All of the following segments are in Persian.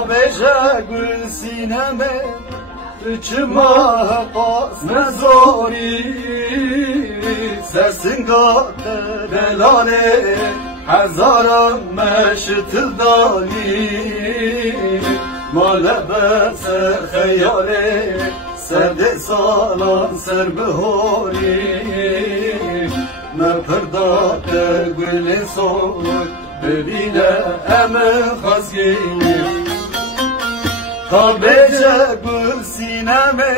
بجا گل سینمه چما قاس نزاری سرسنگات دلاله هزاران مشت دانی مال بس خیاله سرد سالان سر بهاری مپرداد گل سود ببینه امن خزگینی تا بجه گل سینمه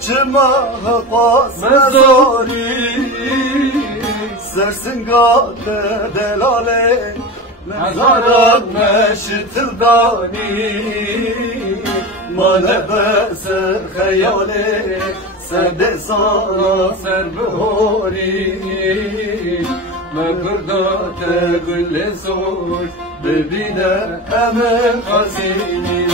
چما قاس نزاری سرسنگات دلاله مزارات مشت دانی مال بس خیاله سرد سالا سر بهاری مپردات گل سوش ببینه همه خزینی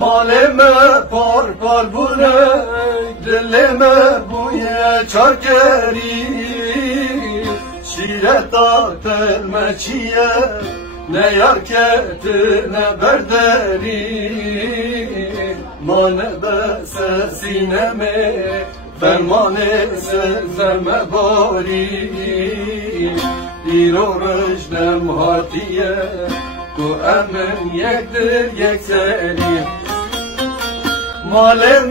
مالم پار پار بونه دلم بوی چارکری شیرتا تلمه چیه نه یارکت نه بردری مان بس سینمه فرمان سزم باری ایرو رجنم هاتیه تو امن یک دل یک سری مالم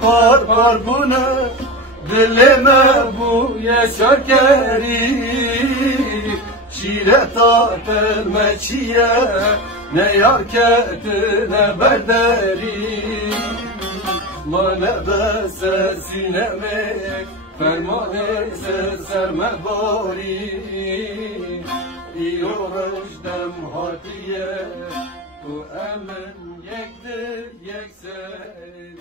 پار پار بونه دلم بوی شرکری شیرتا تلمه چیه نه یارکت نه بردری مال بس سینمه فرمان سرمه باری ایو رجدم هاتیه تو امن یک دل یک سری